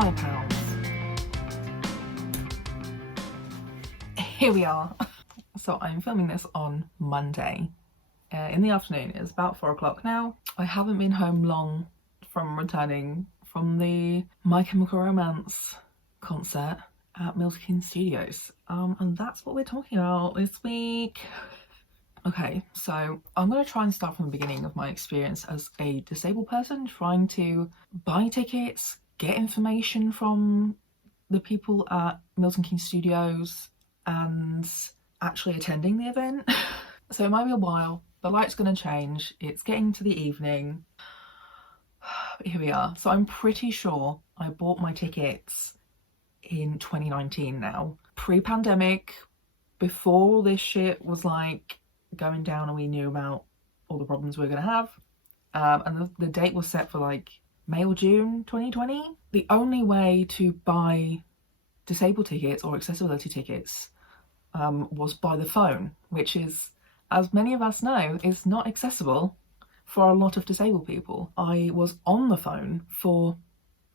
Hi pals. Here we are. So I'm filming this on Monday in the afternoon. It's about 4 o'clock now. I haven't been home long from returning from the My Chemical Romance concert at MCR Studios. And that's what we're talking about this week. Okay, so I'm going to try and start from the beginning of my experience as a disabled person, trying to buy tickets, get information from the people at Milton Keynes Studios, and actually attending the event. So it might be a while. The light's going to change. It's getting to the evening. But here we are. So I'm pretty sure I bought my tickets in 2019 now. Pre-pandemic, before all this shit was like going down and we knew about all the problems we were going to have. And the date was set for like May or June 2020. The only way to buy disabled tickets or accessibility tickets was by the phone, which is, as many of us know, is not accessible for a lot of disabled people. I was on the phone for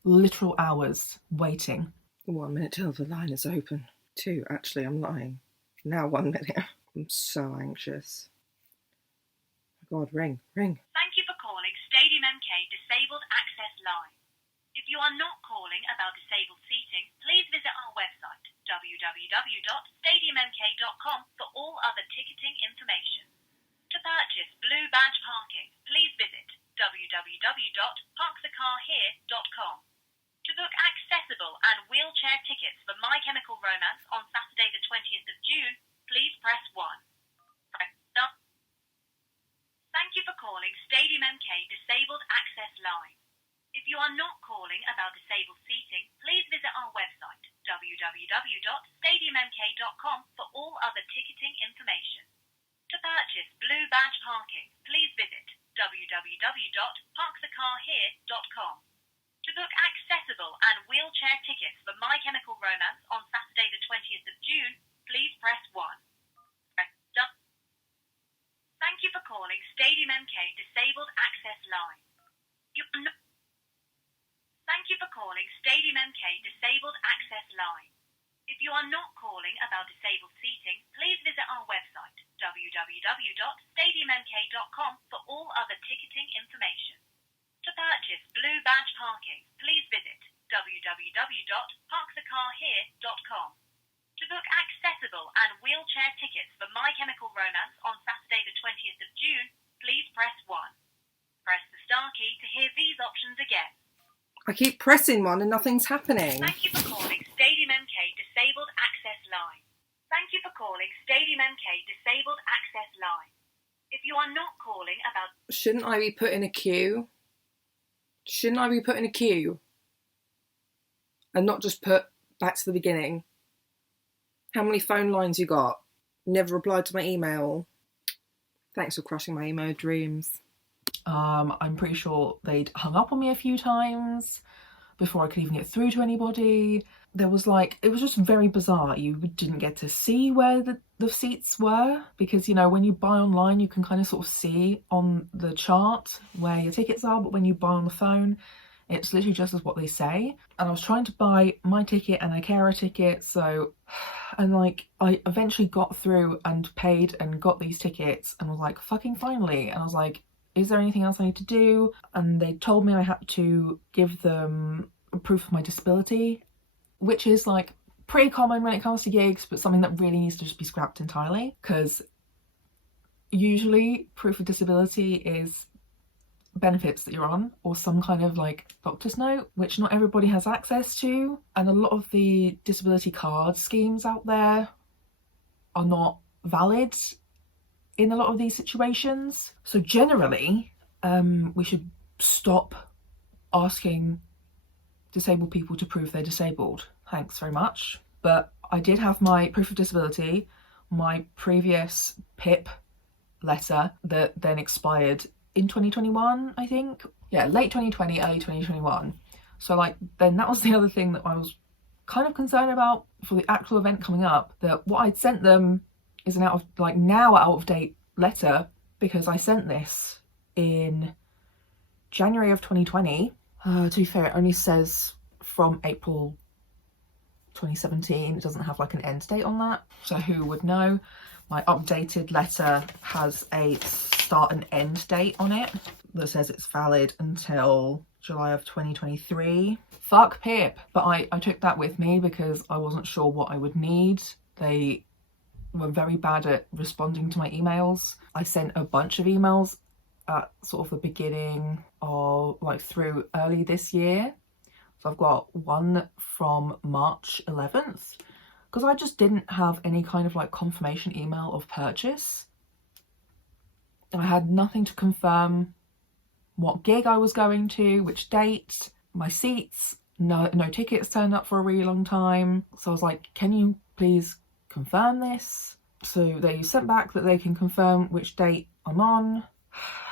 literal hours waiting. 1 minute till the line is open. 2, actually, I'm lying. Now 1 minute. I'm so anxious. Oh God, ring. Thank you for calling Stadium MK Disabled Access Line. If you are not calling about disabled seating, please visit our website, www.stadiummk.com, for all other ticketing information. To purchase Blue Badge parking, please visit www.parkthecarhere.com. To book accessible and wheelchair tickets for My Chemical Romance on Saturday the 20th of June, please press 1. Press stop. Thank you for calling Stadium MK Disabled Access Line. If you are not calling about disabled seating, please visit our website, www.stadiummk.com, for all other ticketing information. To purchase Blue Badge parking, please visit www.parkthecarhere.com. To book accessible and wheelchair tickets for My Chemical Romance on Saturday the 20th of June, please press 1. Press stop. Thank you for calling Stadium MK Disabled Access Line. Thank you for calling Stadium MK Disabled Access Line. If you are not calling about disabled seating, please visit our website, www.stadiummk.com, for all other ticketing information. To purchase Blue Badge parking, please visit www.parkthecarhere.com. To book accessible and wheelchair tickets for My Chemical Romance on Saturday the 20th of June, please press 1. Press the star key to hear these options again. I keep pressing one and nothing's happening. Thank you for calling Stadium MK Disabled Access Line. Thank you for calling Stadium MK Disabled Access Line. If you are not calling about... Shouldn't I be put in a queue? And not just put back to the beginning? How many phone lines you got? Never replied to my email. Thanks for crushing my emo dreams. I'm pretty sure they'd hung up on me a few times before I could even get through to anybody. It was just very bizarre. You didn't get to see where the seats were because, you know, when you buy online, you can kind of sort of see on the chart where your tickets are, but when you buy on the phone, it's literally just as what they say. And I was trying to buy my ticket and a carer ticket, and I eventually got through and paid and got these tickets and was like, fucking finally. And I was like, is there anything else I need to do? And they told me I had to give them proof of my disability, which is like pretty common when it comes to gigs, but something that really needs to just be scrapped entirely, because usually proof of disability is benefits that you're on or some kind of like doctor's note, which not everybody has access to, and a lot of the disability card schemes out there are not valid in a lot of these situations. So generally we should stop asking disabled people to prove they're disabled. Thanks very much. But I did have my proof of disability, my previous PIP letter that then expired in 2021, I think. Yeah, late 2020, early 2021. So then that was the other thing that I was kind of concerned about for the actual event coming up, that what I'd sent them is an out of date letter, because I sent this in January of 2020. To be fair, it only says from April 2017. It doesn't have like an end date on that, so who would know? My updated letter has a start and end date on it that says it's valid until July of 2023. Fuck Pip. But I took that with me because I wasn't sure what I would need. They were very bad at responding to my emails. I sent a bunch of emails at sort of the beginning of like through early this year. So I've got one from March 11th because I just didn't have any kind of like confirmation email of purchase. I had nothing to confirm what gig I was going to, which date, my seats, no tickets turned up for a really long time. So I was like, can you please confirm this? So they sent back that they can confirm which date I'm on.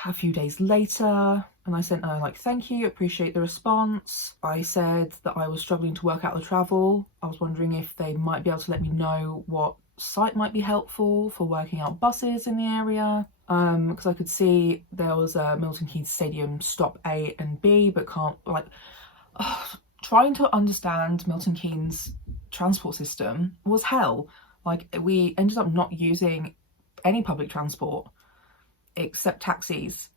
A few days later, and I sent her like, thank you, appreciate the response. I said that I was struggling to work out the travel. I was wondering if they might be able to let me know what site might be helpful for working out buses in the area. Because I could see there was a Milton Keynes Stadium stop A and B, but can't like trying to understand Milton Keynes transport system was hell. Like, we ended up not using any public transport except taxis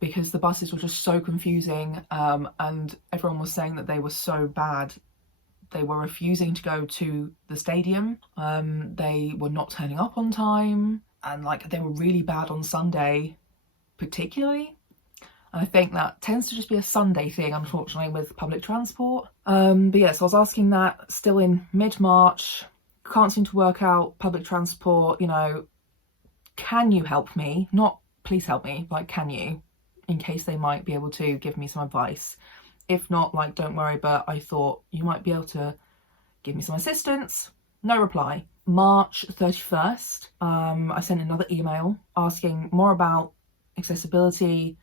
because the buses were just so confusing, and everyone was saying that they were so bad. They were refusing to go to the stadium. They were not turning up on time, and like they were really bad on Sunday particularly. And I think that tends to just be a Sunday thing, unfortunately, with public transport. But yeah, so I was asking that still in mid-March. Can't seem to work out public transport, you know, can you help me? Not please help me, like, can you? In case they might be able to give me some advice. If not, like, don't worry, but I thought you might be able to give me some assistance. No reply. March 31st, I sent another email asking more about accessibility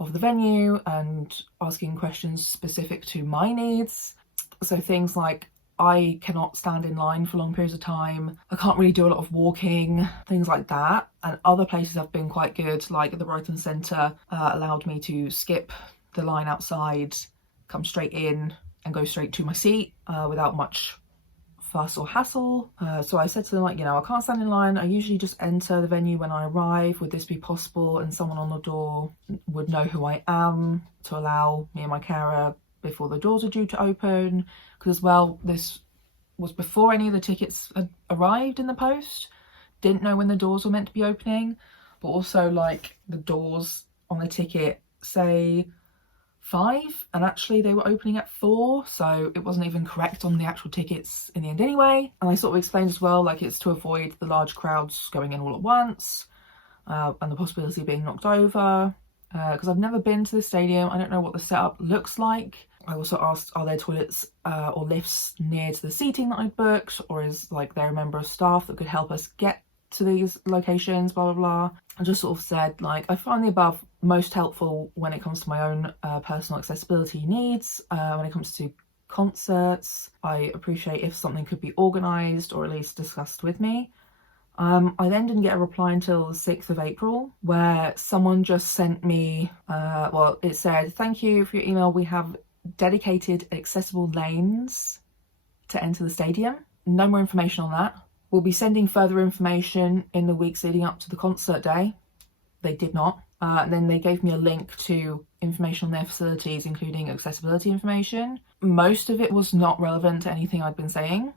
of the venue and asking questions specific to my needs. So things like, I cannot stand in line for long periods of time. I can't really do a lot of walking, things like that. And other places have been quite good, like the Brighton Centre allowed me to skip the line outside, come straight in and go straight to my seat without much fuss or hassle. So I said to them, like, you know, I can't stand in line. I usually just enter the venue when I arrive. Would this be possible? And someone on the door would know who I am to allow me and my carer before the doors are due to open. Because, well, this was before any of the tickets had arrived in the post. Didn't know when the doors were meant to be opening. But also, like, the doors on the ticket say 5, and actually they were opening at 4, so it wasn't even correct on the actual tickets in the end anyway. And I sort of explained as well, like, it's to avoid the large crowds going in all at once, and the possibility of being knocked over. Because I've never been to the stadium, I don't know what the setup looks like. I also asked, are there toilets or lifts near to the seating that I'd booked, or is like there a member of staff that could help us get to these locations, blah blah blah. I just sort of said, like, I find the above most helpful when it comes to my own personal accessibility needs. When it comes to concerts, I appreciate if something could be organised or at least discussed with me. I then didn't get a reply until the 6th of April, where someone just sent me, well, it said, thank you for your email. We have dedicated accessible lanes to enter the stadium. No more information on that. We'll be sending further information in the weeks leading up to the concert day. They did not. And then they gave me a link to information on their facilities, including accessibility information. Most of it was not relevant to anything I'd been saying.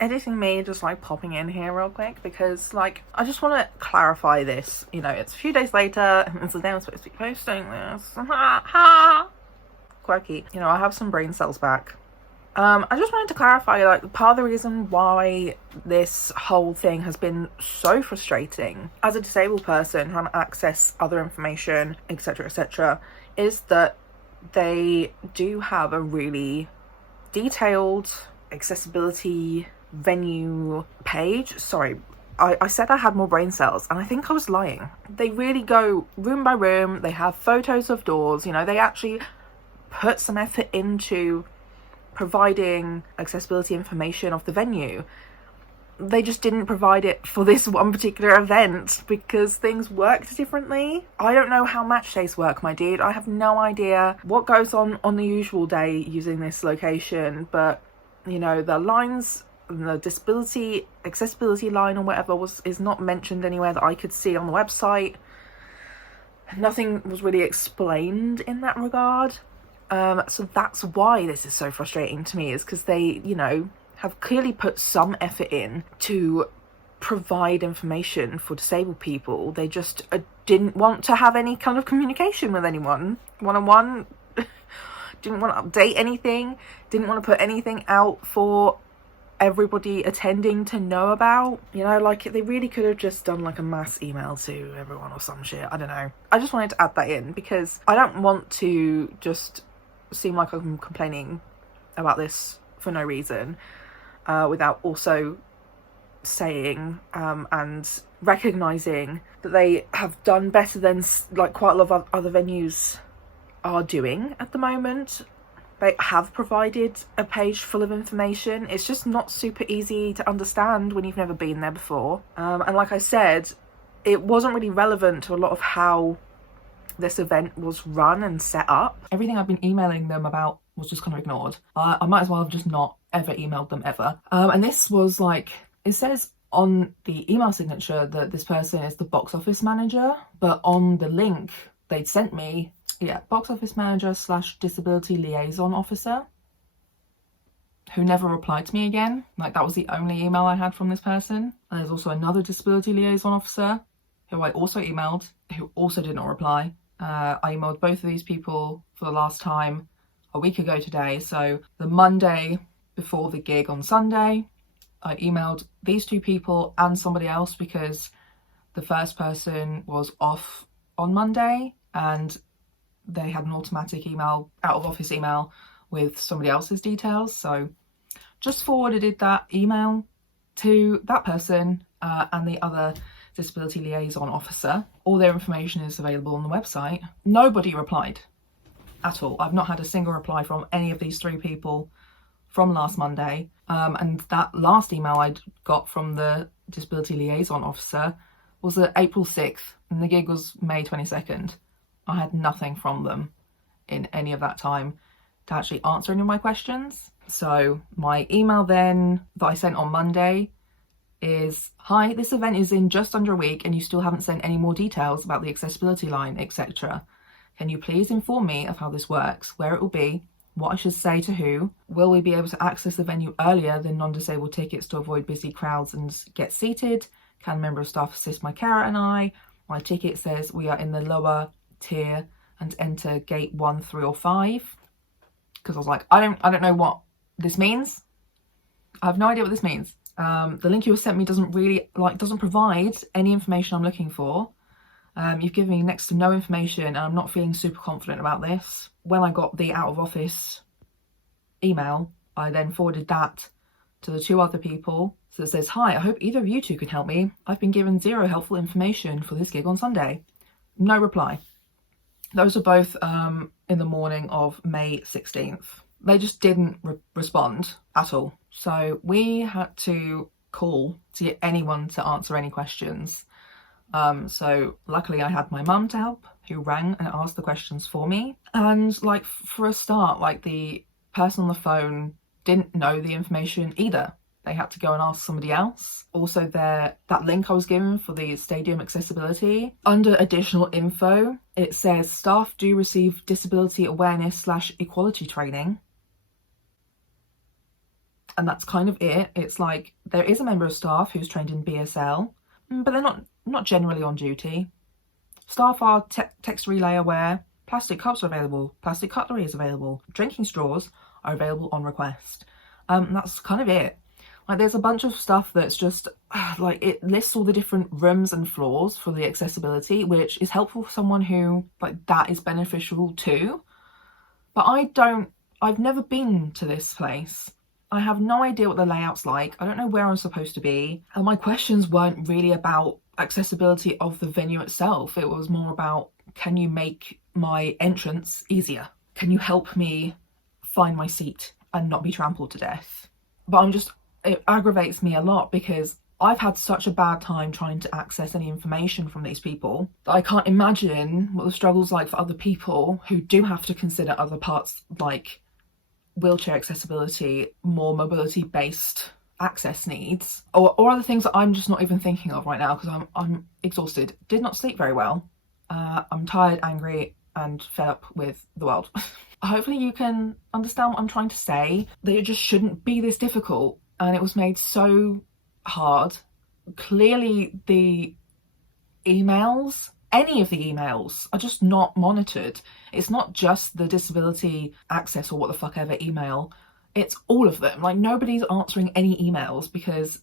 Editing me just like popping in here real quick because, like, I just want to clarify this. You know, it's a few days later, and so I'm supposed to be posting this. Quirky. You know, I have some brain cells back. I just wanted to clarify, like, part of the reason why this whole thing has been so frustrating as a disabled person trying to access other information, etc., is that they do have a really detailed accessibility venue page. Sorry, I said I had more brain cells, and I think I was lying. They really go room by room. They have photos of doors. You know, they actually put some effort into providing accessibility information of the venue. they just didn't provide it for this one particular event because things worked differently. I don't know how match days work, my dude. I have no idea what goes on the usual day using this location, but you know, the lines, the disability accessibility line or whatever is not mentioned anywhere that I could see on the website. Nothing was really explained in that regard. So that's why this is so frustrating to me, is because they, you know, have clearly put some effort in to provide information for disabled people. They just didn't want to have any kind of communication with anyone one-on-one. Didn't want to update anything, didn't want to put anything out for everybody attending to know about. You know, like, they really could have just done like a mass email to everyone or some shit. I don't know. I just wanted to add that in because I don't want to just seem like I'm complaining about this for no reason, without also saying and recognising that they have done better than like quite a lot of other venues are doing at the moment. They have provided a page full of information. It's just not super easy to understand when you've never been there before. And like I said, it wasn't really relevant to a lot of how this event was run and set up. Everything I've been emailing them about was just kind of ignored. I might as well have just not ever emailed them ever. And this was like, it says on the email signature that this person is the box office manager, but on the link they'd sent me, yeah, box office manager / disability liaison officer, who never replied to me again. Like, that was the only email I had from this person. And there's also another disability liaison officer who I also emailed, who also did not reply. I emailed both of these people for the last time a week ago today. So the Monday before the gig on Sunday, I emailed these two people and somebody else because the first person was off on Monday and they had an automatic email, out of office email with somebody else's details. So just forwarded that email to that person and the other disability liaison officer. All their information is available on the website. Nobody replied at all. I've not had a single reply from any of these three people from last Monday. And that last email I got from the disability liaison officer was April 6th and the gig was May 22nd. I had nothing from them in any of that time to actually answer any of my questions. So my email then that I sent on Monday is, hi, this event is in just under a week and you still haven't sent any more details about the accessibility line, etc. Can you please inform me of how this works, where it will be, what I should say to who? Will we be able to access the venue earlier than non-disabled tickets to avoid busy crowds and get seated? Can a member of staff assist my carer and I? My ticket says we are in the lower tier and enter gate 1, 3 or 5. Because I was like, I don't know what this means. I have no idea what this means. The link you have sent me doesn't provide any information I'm looking for. You've given me next to no information and I'm not feeling super confident about this. When I got the out of office email, I then forwarded that to the two other people. So it says, hi, I hope either of you two can help me. I've been given zero helpful information for this gig on Sunday. No reply. Those are both in the morning of May 16th. They just didn't respond at all. So we had to call to get anyone to answer any questions. So luckily I had my mum to help, who rang and asked the questions for me. And like, for a start, like, the person on the phone didn't know the information either. They had to go and ask somebody else. Also, that link I was given for the stadium accessibility, under additional info, it says staff do receive disability awareness / equality training. And that's kind of it. It's like, there is a member of staff who's trained in BSL, but they're not generally on duty. Staff are text relay aware, plastic cups are available, plastic cutlery is available, drinking straws are available on request. That's kind of it. Like, there's a bunch of stuff that's just, like, it lists all the different rooms and floors for the accessibility, which is helpful for someone who, like, that is beneficial too. But I've never been to this place. I have no idea what the layout's like. I don't know where I'm supposed to be. And my questions weren't really about accessibility of the venue itself. It was more about, can you make my entrance easier? Can you help me find my seat and not be trampled to death? But it aggravates me a lot because I've had such a bad time trying to access any information from these people that I can't imagine what the struggle's like for other people who do have to consider other parts like wheelchair accessibility, more mobility based access needs, or other things that I'm just not even thinking of right now because I'm exhausted. Did not sleep very well. I'm tired, angry, and fed up with the world. Hopefully you can understand what I'm trying to say, that it just shouldn't be this difficult, and it was made so hard. Clearly the emails, any of the emails, are just not monitored. It's not just the disability access or what the fuck ever email, it's all of them. Like, nobody's answering any emails because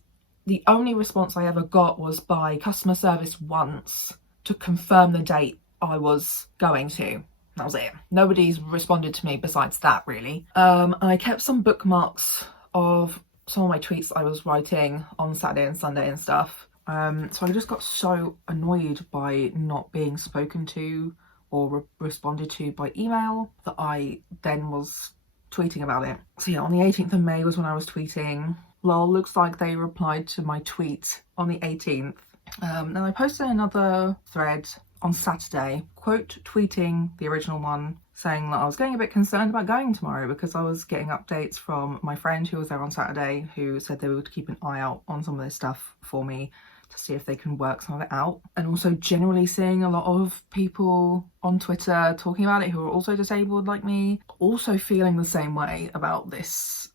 the only response I ever got was by customer service once to confirm the date I was going to. That was it. Nobody's responded to me besides that, really. I kept some bookmarks of some of my tweets I was writing on Saturday and Sunday and stuff. So I just got so annoyed by not being spoken to or responded to by email that I then was tweeting about it. So yeah, on the 18th of May was when I was tweeting. Lol, looks like they replied to my tweet on the 18th. Then I posted another thread on Saturday, quote tweeting the original one, saying that I was getting a bit concerned about going tomorrow because I was getting updates from my friend who was there on Saturday, who said they would keep an eye out on some of this stuff for me to see if they can work some of it out. And also generally seeing a lot of people on Twitter talking about it who are also disabled like me, also feeling the same way about this,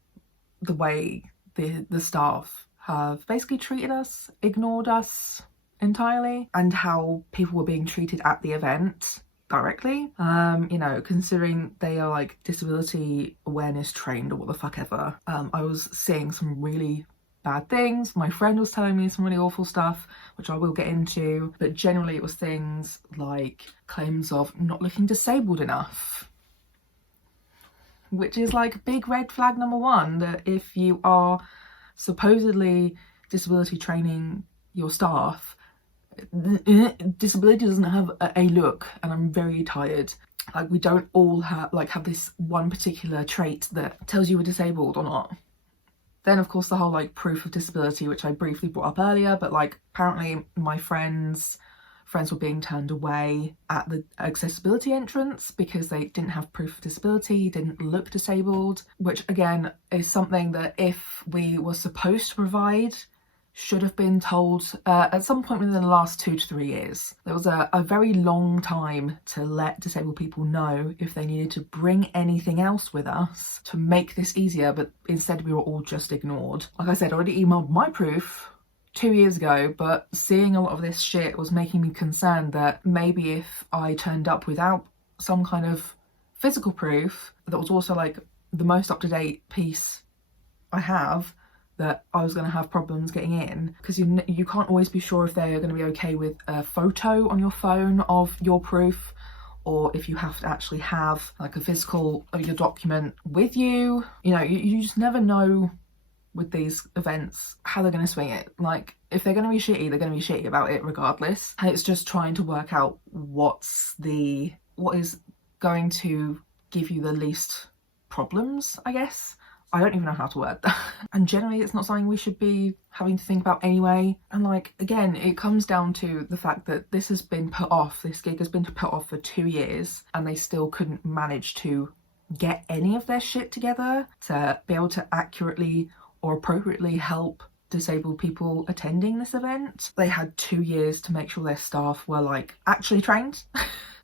the way the staff have basically treated us, ignored us entirely, and how people were being treated at the event directly. You know, considering they are like disability awareness trained or what the fuck ever. I was seeing some really bad things. My friend was telling me some really awful stuff, which I will get into, but generally it was things like claims of not looking disabled enough, which is like big red flag number one, that if you are supposedly disability training your staff, disability doesn't have a look, and I'm very tired. Like, we don't all have this one particular trait that tells you we're disabled or not. Then of course the whole like proof of disability, which I briefly brought up earlier, but like apparently my friends were being turned away at the accessibility entrance because they didn't have proof of disability, didn't look disabled, which again is something that if we were supposed to provide, should have been told at some point within the last 2 to 3 years. There was a very long time to let disabled people know if they needed to bring anything else with us to make this easier, but instead we were all just ignored. Like I said, I already emailed my proof 2 years ago, but seeing a lot of this shit was making me concerned that maybe if I turned up without some kind of physical proof that was also like the most up-to-date piece I have, that I was going to have problems getting in, because you can't always be sure if they're going to be okay with a photo on your phone of your proof, or if you have to actually have like a physical of your document with you. You know, you just never know with these events how they're going to swing it. Like, if they're going to be shitty, they're going to be shitty about it regardless. And it's just trying to work out what is going to give you the least problems, I guess. I don't even know how to word that. And generally it's not something we should be having to think about anyway. And like, again, it comes down to the fact that this has been put off, this gig has been put off for 2 years, and they still couldn't manage to get any of their shit together to be able to accurately or appropriately help disabled people attending this event. They had 2 years to make sure their staff were like actually trained.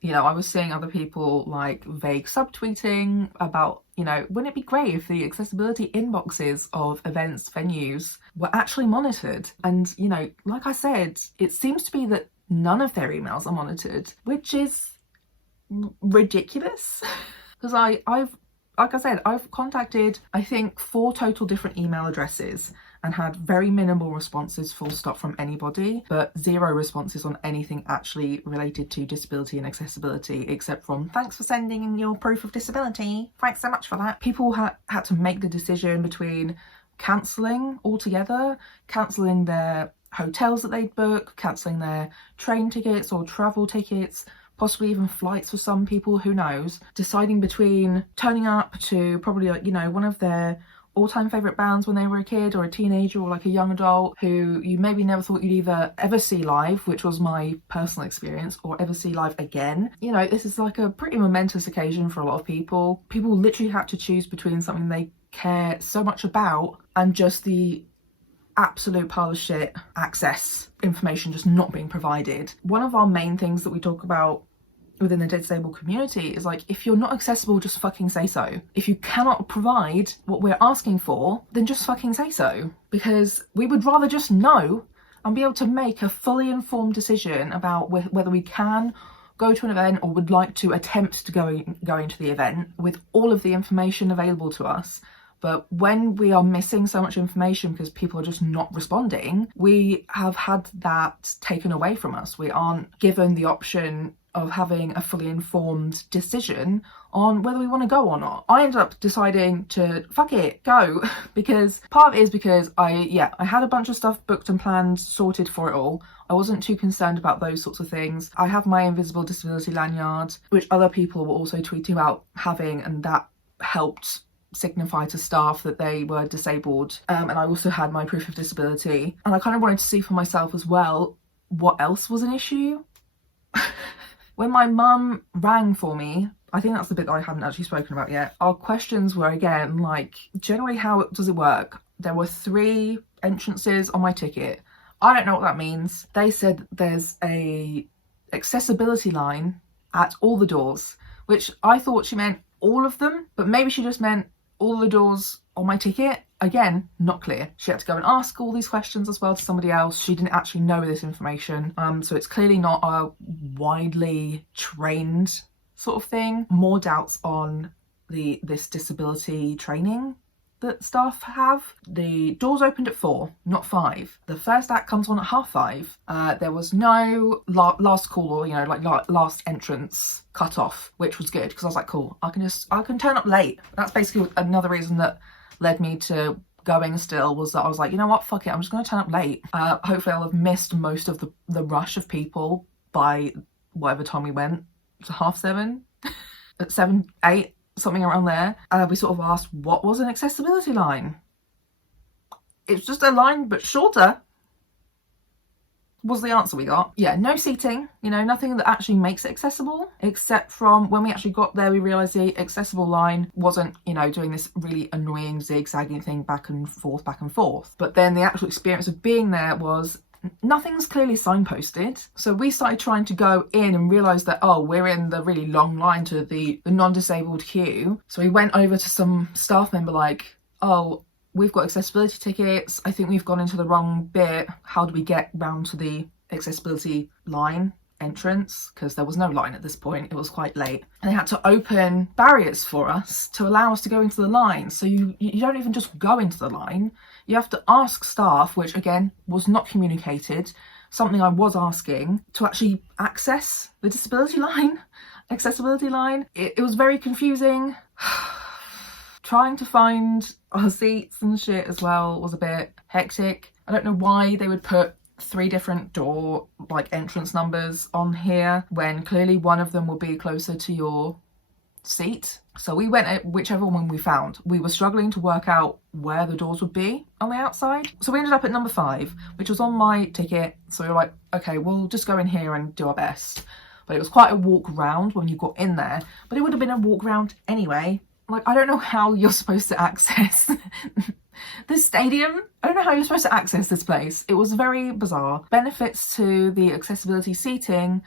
You know, I was seeing other people like vague subtweeting about, you know, wouldn't it be great if the accessibility inboxes of events, venues were actually monitored? And, you know, like I said, it seems to be that none of their emails are monitored, which is ridiculous. Because I've contacted, I think, 4 total different email addresses and had very minimal responses, full stop, from anybody, but 0 responses on anything actually related to disability and accessibility, except from, thanks for sending in your proof of disability, thanks so much for that. People had to make the decision between cancelling altogether, cancelling their hotels that they'd booked, cancelling their train tickets or travel tickets, possibly even flights for some people, who knows, deciding between turning up to probably, like, you know, one of their all-time favourite bands when they were a kid or a teenager or like a young adult who you maybe never thought you'd either ever see live, which was my personal experience, or ever see live again. You know, this is like a pretty momentous occasion for a lot of people. People literally had to choose between something they care so much about and just the absolute pile of shit access information just not being provided. One of our main things that we talk about within the disabled community is like, if you're not accessible, just fucking say so. If you cannot provide what we're asking for, then just fucking say so, because we would rather just know and be able to make a fully informed decision about whether we can go to an event or would like to attempt to go into the event with all of the information available to us. But when we are missing so much information because people are just not responding, we have had that taken away from us. We aren't given the option of having a fully informed decision on whether we want to go or not. I ended up deciding to fuck it, go, because part of it is because I had a bunch of stuff booked and planned, sorted for it all. I wasn't too concerned about those sorts of things. I have my invisible disability lanyard, which other people were also tweeting about having, and that helped signify to staff that they were disabled. And I also had my proof of disability. And I kind of wanted to see for myself as well what else was an issue. When my mum rang for me, I think that's the bit that I haven't actually spoken about yet. Our questions were, again, like, generally how does it work? There were 3 entrances on my ticket. I don't know what that means. They said there's a accessibility line at all the doors, which I thought she meant all of them, but maybe she just meant all the doors on my ticket. Again, not clear. She had to go and ask all these questions as well to somebody else. She didn't actually know this information. So it's clearly not a widely trained sort of thing. More doubts on this disability training that staff have. The doors opened at 4, not 5. The first act comes on at 5:30. There was no last call or, last entrance cut off, which was good because I was like, cool, I can turn up late. That's basically another reason that led me to going still, was that I was like, you know what, fuck it, I'm just going to turn up late. Hopefully I'll have missed most of the rush of people by whatever time we went. To 7:30, at 7, 8, something around there. We sort of asked, what was an accessibility line? It's just a line but shorter, was the answer we got. Yeah, no seating, nothing that actually makes it accessible, except from when we actually got there, we realised the accessible line wasn't, doing this really annoying zigzagging thing back and forth. But then the actual experience of being there was nothing's clearly signposted. So we started trying to go in and realised that, we're in the really long line to the non-disabled queue. So we went over to some staff member like, we've got accessibility tickets. I think we've gone into the wrong bit. How do we get round to the accessibility line entrance? Because there was no line at this point. It was quite late. And they had to open barriers for us to allow us to go into the line. So you don't even just go into the line. You have to ask staff, which again was not communicated, something I was asking, to actually access the accessibility line. It was very confusing. Trying to find our seats and shit as well was a bit hectic. I don't know why they would put 3 different door entrance numbers on here when clearly one of them will be closer to your seat. So we went at whichever one we found. We were struggling to work out where the doors would be on the outside. So we ended up at number 5, which was on my ticket. So we were like, okay, we'll just go in here and do our best. But it was quite a walk round when you got in there. But it would have been a walk round anyway. I don't know how you're supposed to access this stadium. I don't know how you're supposed to access this place. It was very bizarre. Benefits to the accessibility seating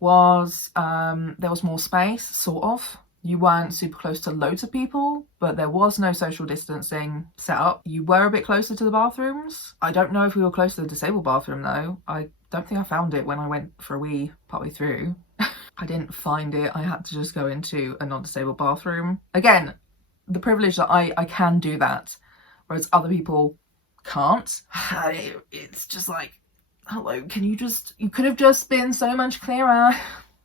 was there was more space, sort of. You weren't super close to loads of people, but there was no social distancing set up. You were a bit closer to the bathrooms. I don't know if we were close to the disabled bathroom though. I don't think I found it when I went for a wee partway through. I didn't find it. I had to just go into a non-disabled bathroom. Again, the privilege that I can do that, whereas other people can't. It's just like, hello, you could have just been so much clearer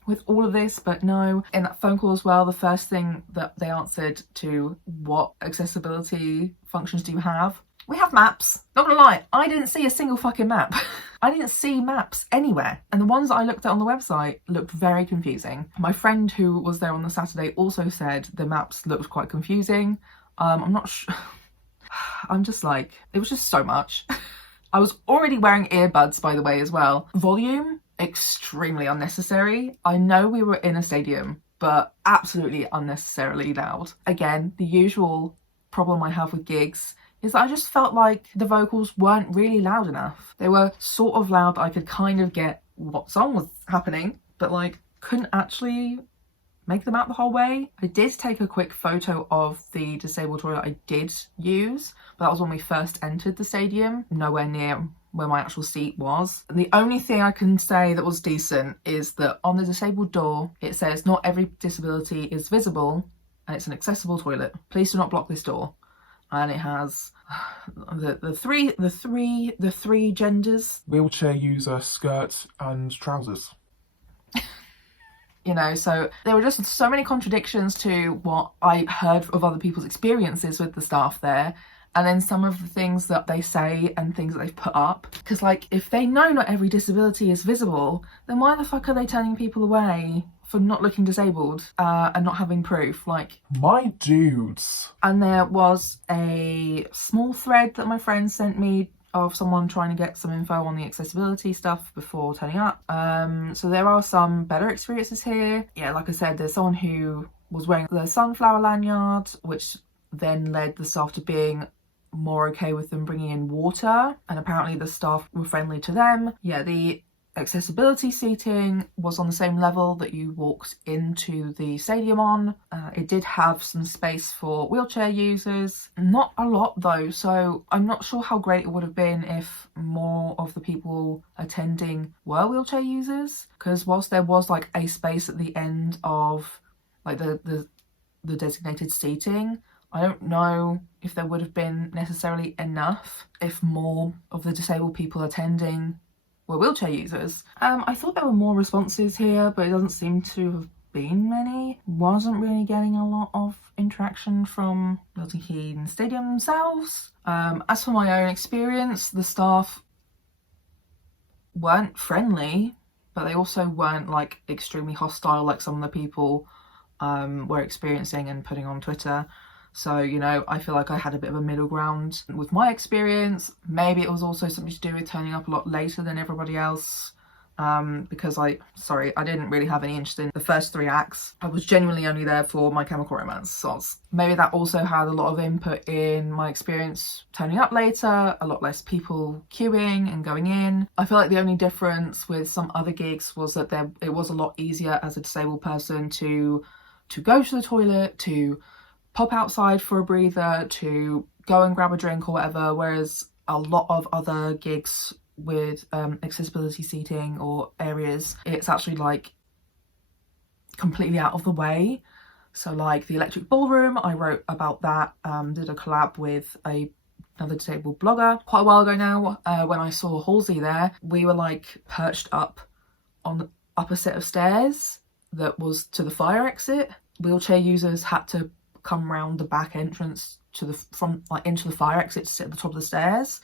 with all of this, but no. In that phone call as well, the first thing that they answered to what accessibility functions do you have? We have maps. Not gonna lie, I didn't see a single fucking map. I didn't see maps anywhere. And the ones that I looked at on the website looked very confusing. My friend who was there on the Saturday also said the maps looked quite confusing. I'm not sure. I'm just like, it was just so much. I was already wearing earbuds, by the way, as well. Volume, extremely unnecessary. I know we were in a stadium, but absolutely unnecessarily loud. Again, the usual problem I have with gigs is that I just felt like the vocals weren't really loud enough. They were sort of loud. I could kind of get what song was happening, but like couldn't actually make them out the whole way. I did take a quick photo of the disabled toilet I did use, but that was when we first entered the stadium, nowhere near where my actual seat was. And the only thing I can say that was decent is that on the disabled door, it says not every disability is visible and it's an accessible toilet. Please do not block this door. And it has the three genders. Wheelchair user, skirt and trousers. You know, so there were just so many contradictions to what I heard of other people's experiences with the staff there, and then some of the things that they say and things that they've put up. Because like, if they know not every disability is visible, then why the fuck are they turning people away for not looking disabled and not having proof? Like, my dudes. And there was a small thread that my friend sent me of someone trying to get some info on the accessibility stuff before turning up. So there are some better experiences here. Yeah, like I said, there's someone who was wearing the sunflower lanyard, which then led the staff to being more okay with them bringing in water, and apparently the staff were friendly to them. Yeah, the accessibility seating was on the same level that you walked into the stadium on. It did have some space for wheelchair users. Not a lot though, so I'm not sure how great it would have been if more of the people attending were wheelchair users, because whilst there was like a space at the end of like the designated seating, I don't know if there would have been necessarily enough if more of the disabled people attending were wheelchair users. I thought there were more responses here, but it doesn't seem to have been many. Wasn't really getting a lot of interaction from Milton Keynes Stadium themselves. As for my own experience, the staff weren't friendly, but they also weren't like extremely hostile like some of the people were experiencing and putting on Twitter. So, you know, I feel like I had a bit of a middle ground with my experience. Maybe it was also something to do with turning up a lot later than everybody else, because I didn't really have any interest in the first 3 acts. I was genuinely only there for My Chemical Romance. So maybe that also had a lot of input in my experience turning up later, a lot less people queuing and going in. I feel like the only difference with some other gigs was that it was a lot easier as a disabled person to go to the toilet, to pop outside for a breather, to go and grab a drink or whatever, whereas a lot of other gigs with accessibility seating or areas, it's actually like completely out of the way. So like the Electric Ballroom, I wrote about that, did a collab with another disabled blogger quite a while ago now. When I saw Halsey there, we were like perched up on the upper set of stairs that was to the fire exit. Wheelchair users had to come round the back entrance into the fire exit to sit at the top of the stairs,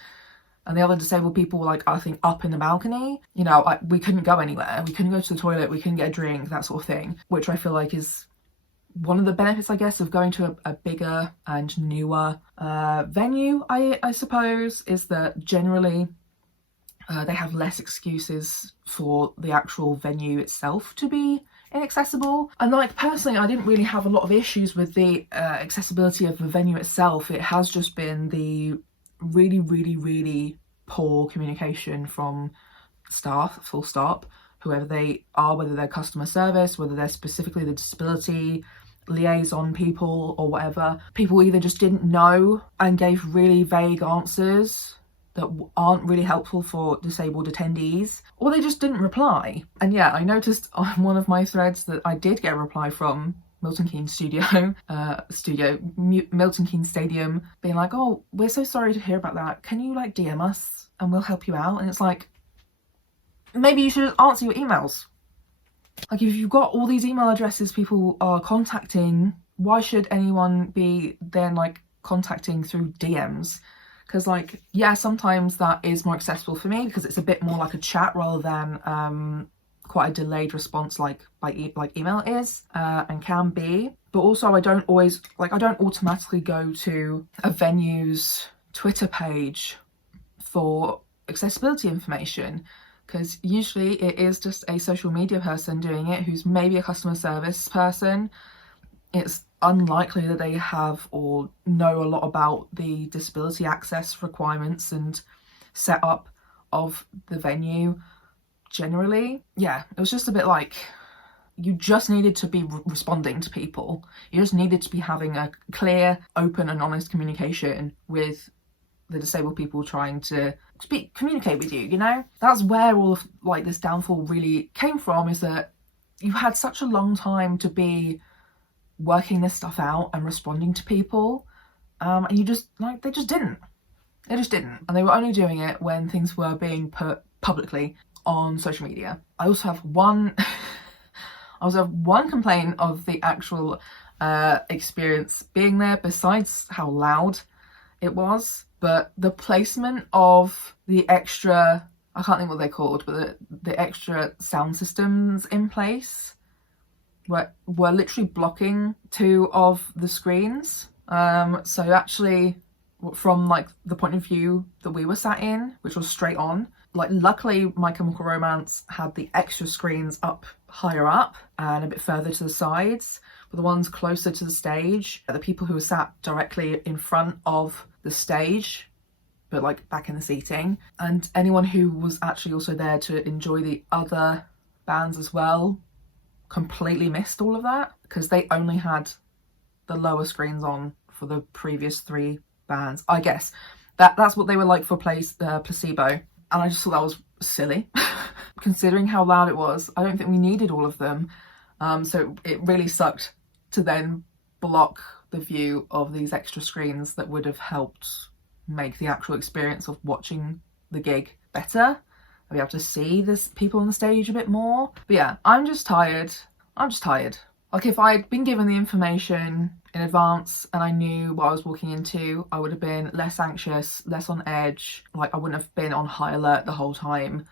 and the other disabled people were like, I think, up in the balcony. You know, we couldn't go anywhere. We couldn't go to the toilet. We couldn't get a drink, that sort of thing, which I feel like is one of the benefits, I guess, of going to a bigger and newer venue, I suppose, is that generally they have less excuses for the actual venue itself to be inaccessible. And like, personally, I didn't really have a lot of issues with the accessibility of the venue itself. It has just been the really, really, really poor communication from staff, full stop, whoever they are, whether they're customer service, whether they're specifically the disability liaison people or whatever. People either just didn't know and gave really vague answers that aren't really helpful for disabled attendees, or they just didn't reply. And yeah, I noticed on one of my threads that I did get a reply from Milton Keynes Milton Keynes Stadium, being like, oh, we're so sorry to hear about that. Can you like DM us and we'll help you out? And it's like, maybe you should answer your emails. Like, if you've got all these email addresses people are contacting, why should anyone be then like contacting through DMs? Because like, yeah, sometimes that is more accessible for me because it's a bit more like a chat rather than quite a delayed response like email is and can be. But also I don't automatically go to a venue's Twitter page for accessibility information, because usually it is just a social media person doing it who's maybe a customer service person. It's unlikely that they have or know a lot about the disability access requirements and setup of the venue generally. Yeah, it was just a bit like, you just needed to be responding to people. You just needed to be having a clear, open and honest communication with the disabled people trying to communicate with you, you know? That's where all of like this downfall really came from, is that you had such a long time to be working this stuff out and responding to people, and you just they just didn't, and they were only doing it when things were being put publicly on social media. I also have one complaint of the actual experience being there, besides how loud it was, but the placement of the extra, I can't think what they're called, but the extra sound systems in place were literally blocking 2 of the screens. So actually, from like the point of view that we were sat in, which was straight on, like luckily My Chemical Romance had the extra screens up higher up and a bit further to the sides, but the ones closer to the stage, the people who were sat directly in front of the stage but like back in the seating, and anyone who was actually also there to enjoy the other bands as well, completely missed all of that because they only had the lower screens on for the previous 3 bands. I guess that's what they were like for Placebo, and I just thought that was silly considering how loud it was. I don't think we needed all of them, so it really sucked to then block the view of these extra screens that would have helped make the actual experience of watching the gig better. Be able to see this people on the stage a bit more. But yeah, I'm just tired. Like, if I'd been given the information in advance and I knew what I was walking into, I would have been less anxious, less on edge. Like, I wouldn't have been on high alert the whole time,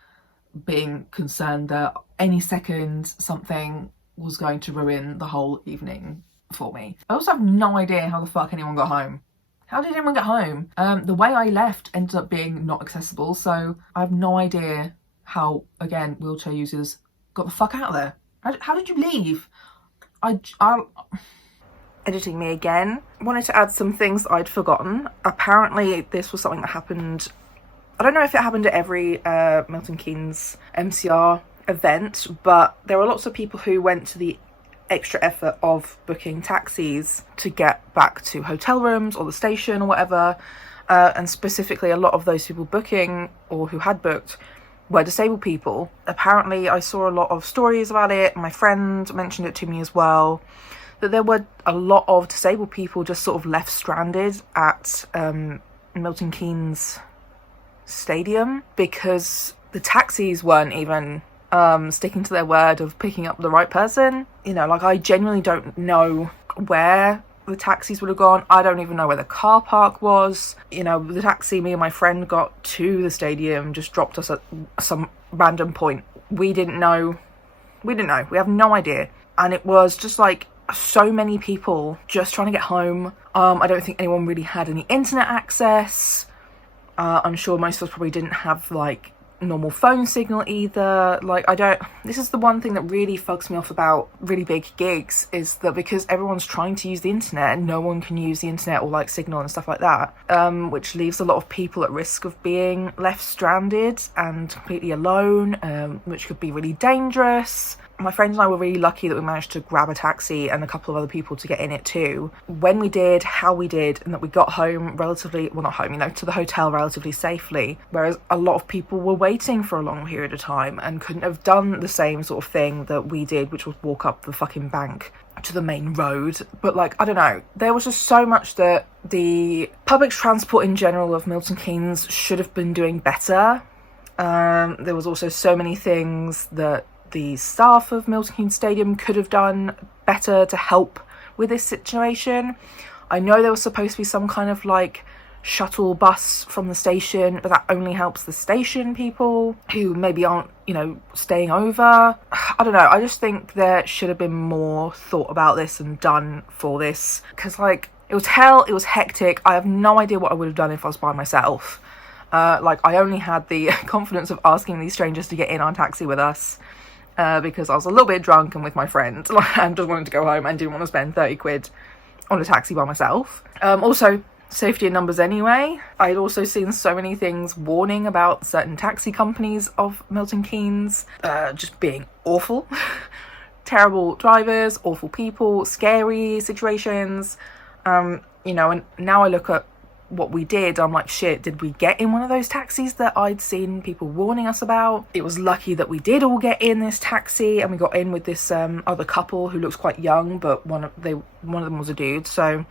being concerned that any second something was going to ruin the whole evening for me. I also have no idea how the fuck anyone got home. How did anyone get home? The way I left ended up being not accessible, so I have no idea how, again, wheelchair users got the fuck out of there. How did you leave? I'll... Editing me again. Wanted to add some things I'd forgotten. Apparently this was something that happened, I don't know if it happened at every Milton Keynes MCR event, but there were lots of people who went to the extra effort of booking taxis to get back to hotel rooms or the station or whatever, and specifically a lot of those people booking or who had booked were disabled people. Apparently I saw a lot of stories about it, my friend mentioned it to me as well, that there were a lot of disabled people just sort of left stranded at Milton Keynes Stadium because the taxis weren't even sticking to their word of picking up the right person. You know, like, I genuinely don't know where the taxis would have gone. I don't even know where the car park was. You know, the taxi me and my friend got to the stadium just dropped us at some random point. We didn't know. We have no idea. And it was just like so many people just trying to get home. I don't think anyone really had any internet access. I'm sure most of us probably didn't have like normal phone signal either. Like, this is the one thing that really fucks me off about really big gigs, is that because everyone's trying to use the internet, no one can use the internet or like signal and stuff like that, which leaves a lot of people at risk of being left stranded and completely alone, which could be really dangerous. My friends and I were really lucky that we managed to grab a taxi and a couple of other people to get in it too. When we did, how we did, and that we got home relatively, well, not home, to the hotel relatively safely, whereas a lot of people were waiting for a long period of time and couldn't have done the same sort of thing that we did, which was walk up the fucking bank to the main road. But like, I don't know, there was just so much that the public transport in general of Milton Keynes should have been doing better. There was also so many things that the staff of Milton Keynes Stadium could have done better to help with this situation. I know there was supposed to be some kind of like shuttle bus from the station, but that only helps the station people who maybe aren't, you know, staying over. I don't know, I just think there should have been more thought about this and done for this, because like, it was hell, it was hectic. I have no idea what I would have done if I was by myself. Like, I only had the confidence of asking these strangers to get in our taxi with us, because I was a little bit drunk and with my friend, and just wanted to go home and didn't want to spend 30 quid on a taxi by myself. Also, safety in numbers anyway. I'd also seen so many things warning about certain taxi companies of Milton Keynes just being awful. Terrible drivers, awful people, scary situations. You know, and now I look at what we did, I'm like, shit, did we get in one of those taxis that I'd seen people warning us about? It was lucky that we did all get in this taxi, and we got in with this other couple who looks quite young, but one of them was a dude, so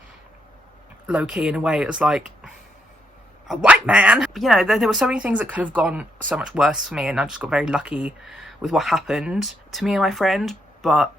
low-key in a way it was like a white man. But, you know, there were so many things that could have gone so much worse for me, and I just got very lucky with what happened to me and my friend. But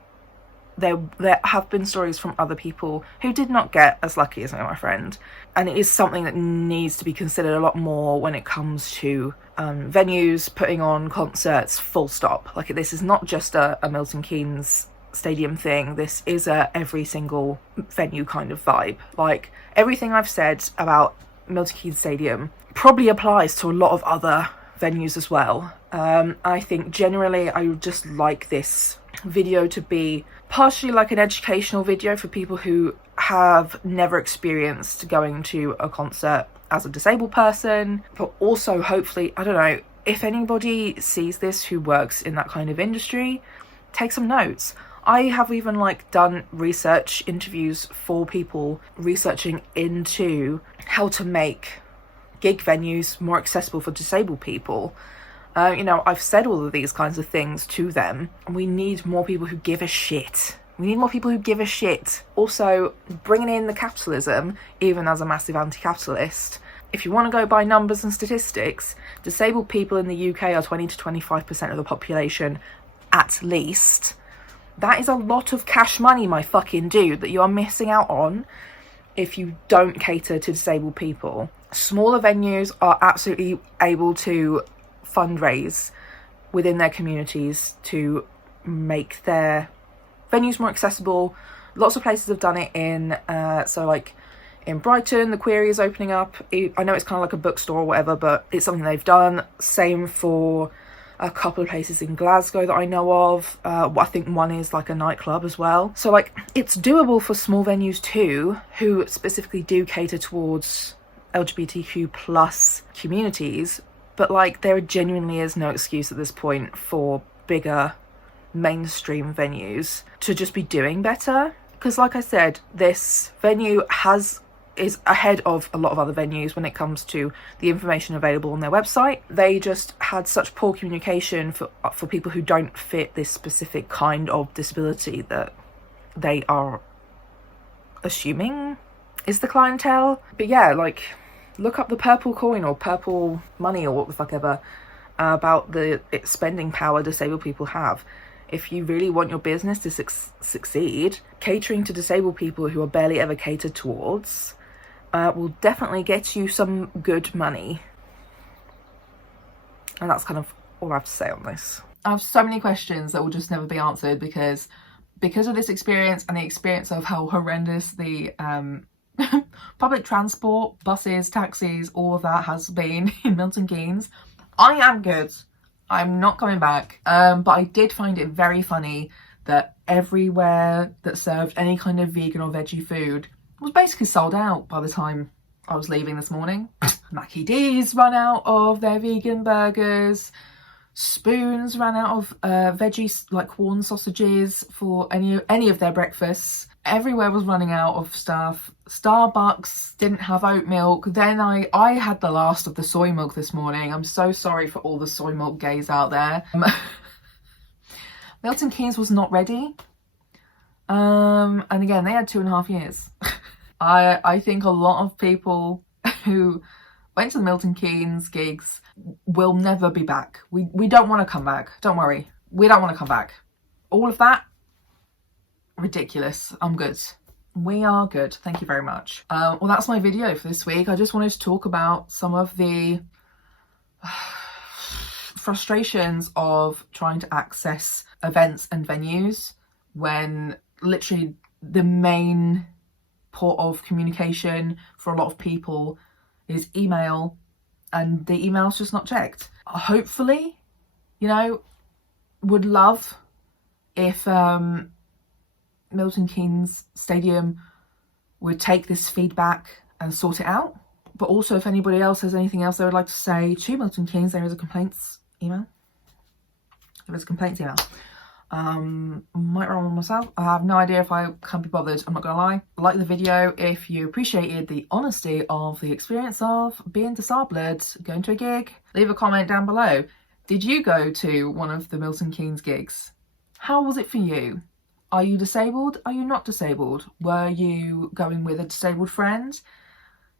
there have been stories from other people who did not get as lucky as me and my friend, and it is something that needs to be considered a lot more when it comes to venues putting on concerts, full stop. Like, this is not just a Milton Keynes Stadium thing, this is a every single venue kind of vibe. Like, everything I've said about Milton Keynes Stadium probably applies to a lot of other venues as well. I think generally I would just like this video to be partially like an educational video for people who have never experienced going to a concert as a disabled person, but also hopefully, I don't know, if anybody sees this who works in that kind of industry, take some notes. I have even like done research interviews for people researching into how to make gig venues more accessible for disabled people. You know, I've said all of these kinds of things to them. We need more people who give a shit. We need more people who give a shit. Also, bringing in the capitalism, even as a massive anti-capitalist. If you want to go by numbers and statistics, disabled people in the UK are 20 to 25% of the population, at least. That is a lot of cash money, my fucking dude, that you are missing out on if you don't cater to disabled people. Smaller venues are absolutely able to fundraise within their communities to make their venues more accessible. Lots of places have done it in, so like in Brighton, the Query is opening up. I know it's kind of like a bookstore or whatever, but it's something they've done. Same for a couple of places in Glasgow that I know of. I think one is like a nightclub as well. So like, it's doable for small venues too, who specifically do cater towards LGBTQ plus communities. But like, there genuinely is no excuse at this point for bigger mainstream venues to just be doing better. Because like I said, this venue is ahead of a lot of other venues when it comes to the information available on their website. They just had such poor communication for people who don't fit this specific kind of disability that they are assuming is the clientele. But yeah, like, look up the purple coin or purple money or what the fuck ever about the spending power disabled people have. If you really want your business to succeed, catering to disabled people who are barely ever catered towards will definitely get you some good money. And that's kind of all I have to say on this. I have so many questions that will just never be answered because of this experience and the experience of how horrendous the public transport, buses, taxis, all of that has been in Milton Keynes. I am good. I'm not coming back. But I did find it very funny that everywhere that served any kind of vegan or veggie food was basically sold out by the time I was leaving this morning. Mackie D's ran out of their vegan burgers. Spoons ran out of veggie, like corn sausages for any of their breakfasts. Everywhere was running out of stuff. Starbucks didn't have oat milk. Then I had the last of the soy milk this morning. I'm so sorry for all the soy milk gays out there. Milton Keynes was not ready. And again, they had 2.5 years. I think a lot of people who went to the Milton Keynes gigs will never be back. We don't want to come back. Don't worry. We don't want to come back. All of that, ridiculous. I'm good. We are good, thank you very much. Well, that's my video for this week. I just wanted to talk about some of the frustrations of trying to access events and venues when literally the main port of communication for a lot of people is email, and the email's just not checked. Hopefully, you know, would love if Milton Keynes Stadium would take this feedback and sort it out. But also, if anybody else has anything else they would like to say to Milton Keynes, there is a complaints email. There is a complaints email. Might run on myself. I have no idea if I can be bothered, I'm not gonna lie. Like the video if you appreciated the honesty of the experience of being disabled, going to a gig. Leave a comment down below. Did you go to one of the Milton Keynes gigs? How was it for you? Are you disabled? Are you not disabled? Were you going with a disabled friend?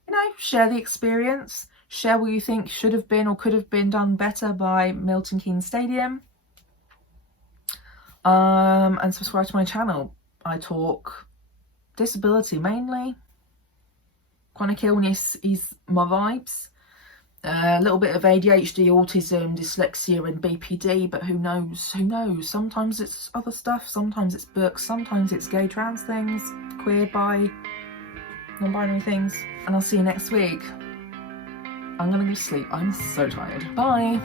You know, share the experience. Share what you think should have been or could have been done better by Milton Keynes Stadium. And subscribe to my channel. I talk disability mainly. Chronic illness is my vibes. A little bit of ADHD, autism, dyslexia and BPD, but who knows, who knows? Sometimes it's other stuff, sometimes it's books, sometimes it's gay, trans things, queer, bi, non-binary things. And I'll see you next week. I'm gonna go sleep, I'm so tired. Bye!